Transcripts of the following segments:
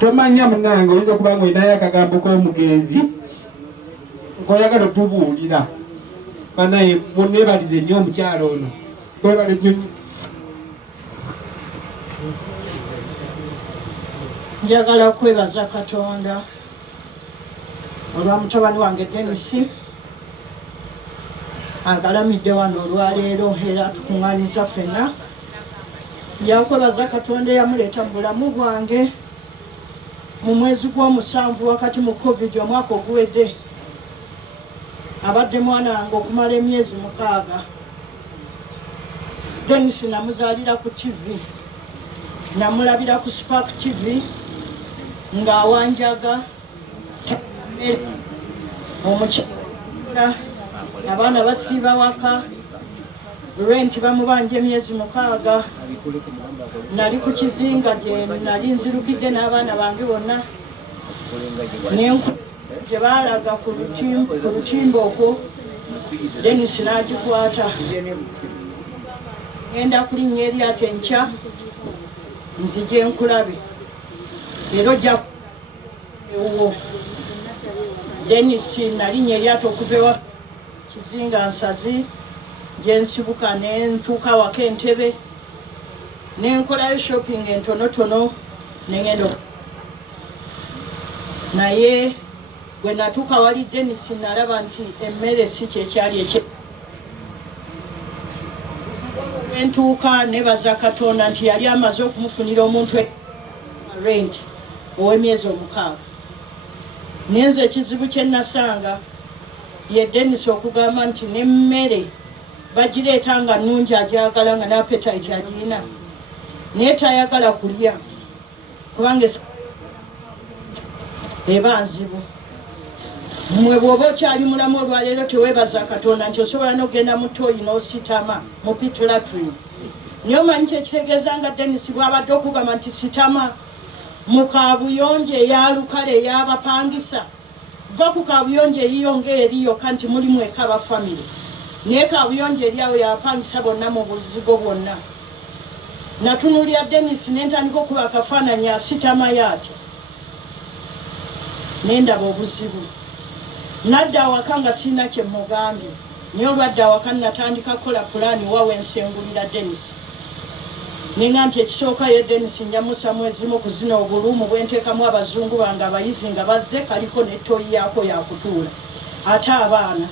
tomanya munange oyinza okuba nga olinayo akagambo k'omugenzi ngoyagala otubuulira banaye munebalize nnyo omukyalo ono twebale nnyo. Njagala kwebaza Katonda olwa mutabani wange Denisi agalamidde wano olwaleero era tukuŋŋaaniza ffenna. Yakwebaza Katonda eyamuleeta mu bulamu bwange mu mwezi gw'omusanvu wakati mu COVID omwaka oguwedde. Abadde mwana wange okumala emyezi 6. Denisi namuzaalira ku TV, namulabira ku Spark TV ng'awanjaga omukyala, abaana basiiba waka, rent bamubanja emyezi 6. Nali ku kizinga gye nali nzirukidde n'abaana bange bonna gye baalaga ku lutimba okwo. Denisi n'agikwata ngenda kulinnya eryato enkya nzije nkulabe leero ojja ewuwo. Denisi nalinnya eryato okuva ewa kizinga Nsazi gye nsibuka ne ntuuka waka Entebbe ne nkolayo shopping entonotono ne ngenda. Naye bwe natuuka wali Denisi nalaba nti emmere si kyekyali ekye. Entuuka nebaza Katonda nti yali amaze okumufunira omuntu rent ow'emyezi 6. Nenze ekizibu kye nasanga ye Denisi okugamba nti n'emmere bagireeta nga nnungi agyagala nga n'appetite agirina naye tayagala kulya kubanga eba nzibu. Mmwe bw'oba okyali mulamu olwaleero teweebaza Katonda nti osobola n'okugenda mu ttooyi n'ositama mu pit latrine. Naye omanyi kyekitegeeza nga Denisi bw'abadde okugamba nti sitama mu kaabuyonjo eyalukale ey'abapangisa. Va ku kaabuyonjo eriyo ng'eriyo kanti mulimu eka ba famire, naye kaabuyonjo eri awo y'abapangisa bonna mu buzigo bwonna. Natunuulira Denisi ne ntandika okuba akafaananyi asitama y'atya ne ndaba obuzibu. Nadda awaka nga sirina kye mugambye, naye olwadda awaka natandika kukola pulaani wa wensengulira Denisi. Ninga nti ekisooka ye Denisi njamusa mwezi mu kuzina obulumu bwenteekamu abazungu bange abayizi nga bazze kaliko n'ettooyi yaako yakutuula. Ate abaana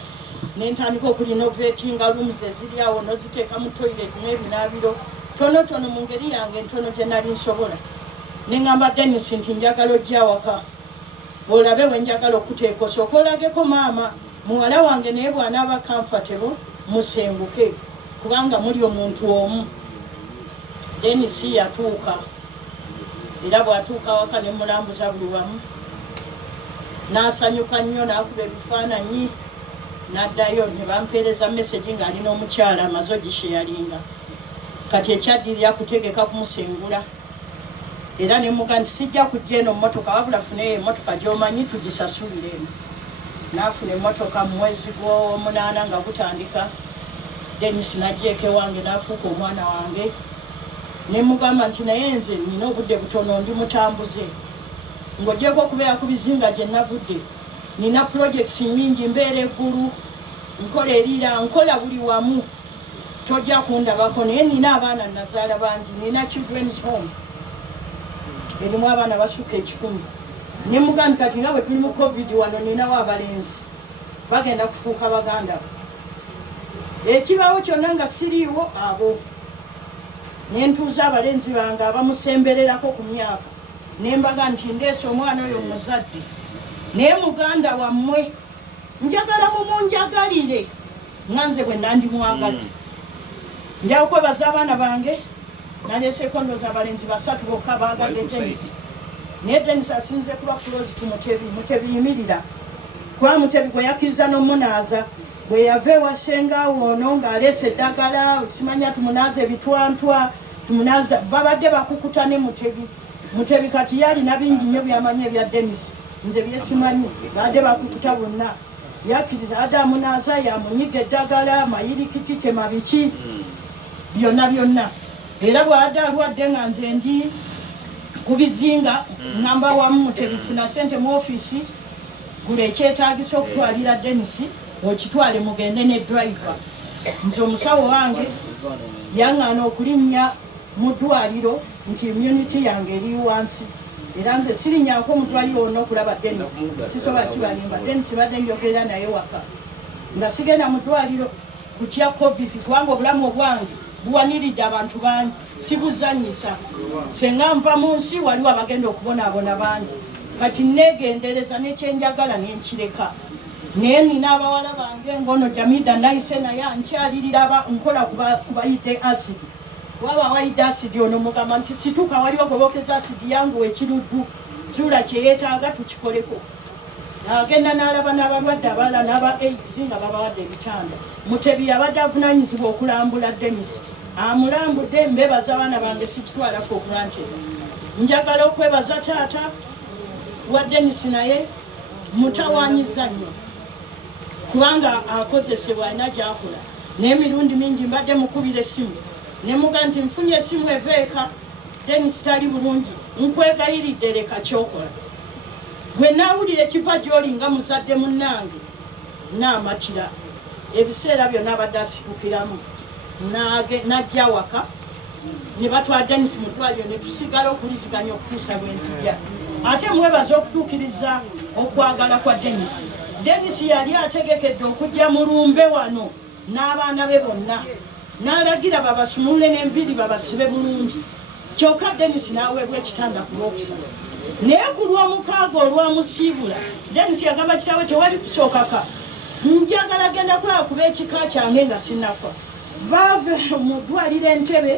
ne ntandika okulinoveetinga rooms eziri awo n'oziteeka mu toilet n'ebinaabiro tonotono mu ngeri yange entono gye nali nsobola. Ne ngamba Denisi nti njagala ojja awaka olabe bwe njagala okuteeka osooka olageko maama muwala wange naye bw'anaaba comfortable musenguke kubanga muli omuntu omu. Denisi yatuuka era bw'atuuka awaka ne mulambuza buli wamu n'asanyuka nnyo n'akuba ebifaananyi n'addayo ne bampeereza message ng'alina omukyala amaze ogisheyalinga kati ekyaddirira kutegeka kumusengula. Era ne muga nti sijja kujja eno mmotoka wabula funeyo emmotoka gy'omanyi tugisasulire eno. N'afuna emmotoka mu mwezi gw'omunaana nga gutandika. Denisi n'ajjeeko ewange n'afuuka omwana wange. Ne mugamba nti naye nze nina obudde butono ndi mutambuze ng'ogyeko okubeera ku bizinga gye navudde. Nina projects nnyingi mbeera eggulu nkola eriira nkola buli wamu tojja kundabako naye nina abaana nazaala bangi. Nina children's home erimu abaana basukka 100. Ne mugamba kati nga bwe tuli mu COVID wano ninawo abalenzi bagenda kufuuka baganda. Ekibaawo kyonna nga siriiwo abo ne ntuuza abalenzi bange abamusembererako ku myaka ne mbaga nti ndeese omwana oyo muzadde naye muganda wammwe njagala mumunjagalire nga nze bwe nandimwagala. Njawo kwebaza abaana bange naleeseeko ndooza abalenzi 3 bokka baagadde Denisi. Naye Denisi asinze kuba close to Mutebi yimirira kuba Mutebi gwe yakkiriza n'omunaaza bwe yava ewa ssengaawo ono ng'aleese eddagala kimanya tumunaaza ebitwantwa tumunaaza babadde bakukuta ne Mutebi kati yalina bingi nnyo by'amanyi ebya Denisi nze byesimanyi badde bakukuta bonna. Yakkiriza adde amunaaza yamunyiga eddagala mayirikiti temabiki byonna byonna. Era bw'adde alwadde nga nze ndi kubizinga namba wamu tebifuna sente mu office gula ekyetaagisa okutwalira Dennis okitwale mugende ne driver nze omusawo wange yaŋŋaana okulinnya mu ddwaliro nti immunity yange eri wansi era nze sirinnyako mu ddwaliro olina okulaba Dennis sisobola kibalimba Dennis badde njogerera naye waka nga sigenda mu ddwaliro kutya covid kubanga obulamu obwange buwaniridde abantu bangi sibuzannyisa senga nva mu nsi waliwo abagenda okubonaabona bangi kati negendereza nekyenjagala nenkireka naye nina abawala bange ngono Jamida nayise naye ankyalirira nkola kubayidde acid waba wayidde acid ono mugamba nti situka waliwo gobokeza acid yangu ekiruddu zuula kyeyeetaaga tukikoleko agenda n'alaba n'abalwadde abalala n'aba AIDS nga babawadde ebitanda Mutebi yabadde avunanyizibwa okulambula Dennis amulambudde mbebaza abaana bange sikitwalako granted njagala okwebaza taata wa Dennis naye mutawanyiza nnyo kubanga akozesebwa alina gyakola n'emirundi mingi mbadde mukubira essimu ne muga nti nfunye essimu eveeka Dennis tali bulungi nkwegayiridde leka kyokola bwe naawulira ekiva gy'oli nga muzadde munnange naamatira ebiseera byonna abadde asikukiramu najja waka ne batwala Dennis mu ddwaliro ne tusigala okuliziganya okutuusa lwenzija ate mwebaza okutuukiriza okwagala kwa Dennis. Dennis yali ategekedde okujja mu lumbe wano n'abaana be bonna n'alagira babasumule n'enviri babasibe bulungi kyokka Dennis n'aweebwa ekitanda ku lwokusatu naye ku lw'omukaaga olwamusiibula Dennis yagamba kitaawe tewali kusookaka njagala genda kulaba kuba ekika kyange nga sinnafa baave mu ddwaliro Entebbe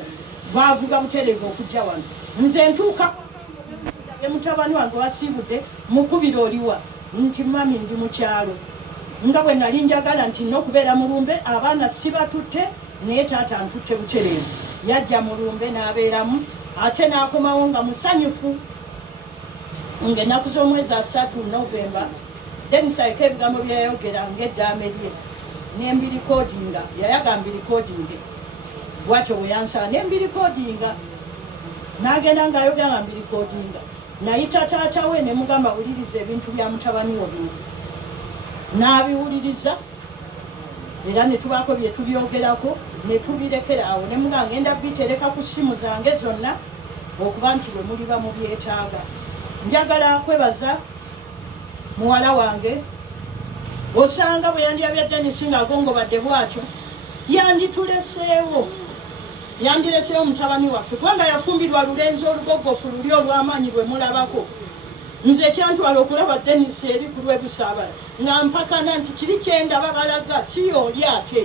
baavuga butereevu okujja wano nze ntuuka mutabani wange wasiibudde mukubira oliwa nti mami ndi mu kyalo nga bwe nali njagala nti n'okubeera mu lumbe abaana sibatutte naye taata ntutte butereevu yajja mu lumbe n'abeeramu ate n'akomawo nga musanyufu ng'ennaku z'omwezi 3 Novemba Dennis ayiko ebigambo byayogera ng'eddaame lye nembirikodinga yayaga mbirikodinge bwatyo bwe yansaba nembirikodinga n'agenda ng'ayogera nga mbirikodinga nayita taata we ne mugamba wuliriza ebintu bya mutabani wo bino n'abiwuliriza era ne tubaako bye tubyogerako ne tubirekera awo ne mugamba ngenda bitereka ku ssimu zange zonna okuba nti bwe muliba mu byetaaga njagala kwebaza muwala wange osanga bwe yandyabya Dennis ng'agongobadde bwatyo yandireseewo mutabani waffe kubanga yafumbirwa lulenzi olugogofu luli olw'amaanyi bwe mulabako nze kyantwala okulaba Dennis eri ku lw'ebusaabala nga mpakana nti kiri kyendaba balaga si oli ate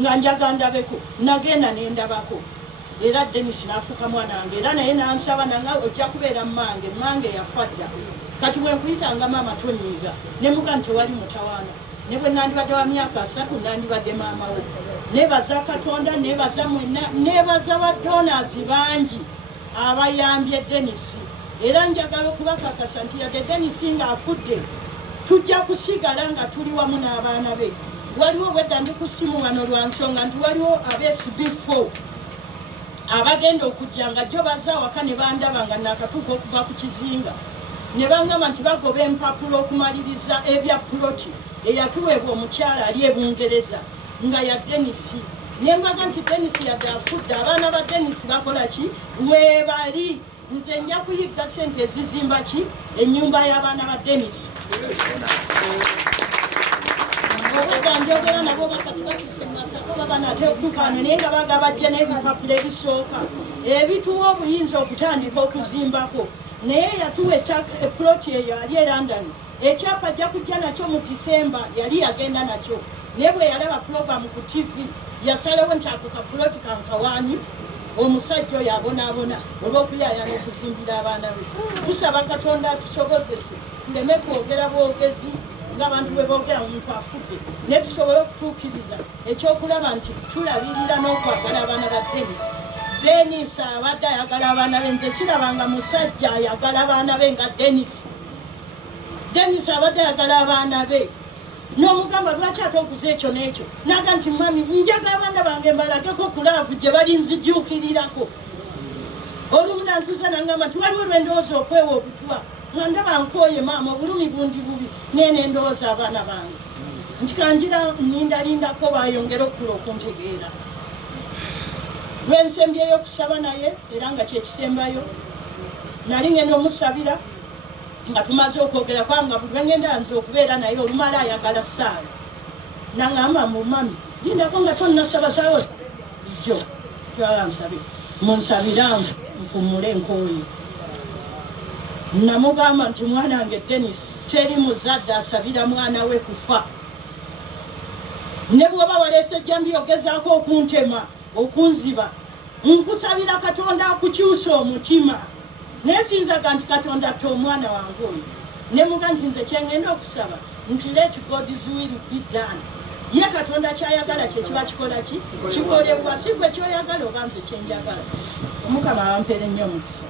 nga njaga ndabeko nagenda nendabako era Dennis n'afuuka mwana wange era naye nansaba nanga ojja kubeera mmange yafa dda kati bwe nkuyitanga maama tonyiiga ne muga nti tewali mutawaana ne bwe nandibadde wa myaka 3 nandibadde maama we nebaza Katonda nebaza mwenna nebaza badonors bangi abayambye Dennis era njagala okubakakasa nti yadde Dennis nga afudde tujja kusigala nga tuli wamu n'abaana be waliwo bwedda ndi ku ssimu wano lwa nsonga nti waliwo ab'SB4 abagenda okujja nga jjo baza waka ne bandaba nga nakatuuka okuva ku kizinga ne bangamba nti bagoba empapulo okumaliriza ebya puloti eyatuweebwa omukyala ali e Bungereza nga ya Dennis nembaga nti Dennis yadde afudde abaana ba Dennis bakola ki webali nze nja kuyigga sente ezizimba ki ennyumba y'abaana ba Dennis obwedda njogera nabo bakati batusemasako babanate okutukaano naye nga baga bajja n'ebipapula ebisooka ebituwa obuyinza okutandika okuzimbako naye yatuwa epuloti eyo ali e London ekyapa ajja kujja nakyo mu Disemba yali yagenda nakyo naye bwe yalaba pulogulamu ku TV yasalawo nti ako kapuloti kankawaani omusajja oyo abonaabona olw'okuyaya n'okuzimbira abaana be tusaba Katonda atusobozese tuleme kwogera bwogezi ng'abantu bwe boogera omuntu afudde ne tusobole okutuukiriza ekyokulaba nti tulabirira n'okwagala abaana ba Dennis abadde ayagala abaana be nze sirabanga musajja ayagala abaana be nga Dennis abadde ayagala abaana be n'omugamba lwaki ate okuza ekyo n'ekyo naga nti mami njagala abaana bange mbalageko ku laavu gye bali nzijuukirirako olumu n'agenda ntuuza nangamba nti waliwo lwendowooza okwewa obutwa nga ndaba nkooye maama obulumi bundi bubi nene ndowooza abaana bange nti kanjira nindalindako bayongera okukula okuntegeera lwensembyeyo okusaba naye era nga kyekisembayo nali ngenda omusabira nga tumaze okwogera kwanga buli lwengenda nze okubeera naye olumala ayagala saala nangamba mumami lindako nga tonnasaba sawosa jo twalansabe munsabira nkumule enkooye namugamba nti mwana wange Dennis teri muzadde asabira mwana we kufa ne bwoba waleese ejjambi ogezaako okuntema okunziba nkusabira Katonda akukyusa omutima naye sinzaga nti Katonda atta omwana wange oyo ne muga nti nze kyengenda okusaba nti let God's will be done ye Katonda kyayagala kyekiba kikola ki kikolebwa si gwe kyoyagala oba nze kyenjagala Omukama abampere nnyo omukisa.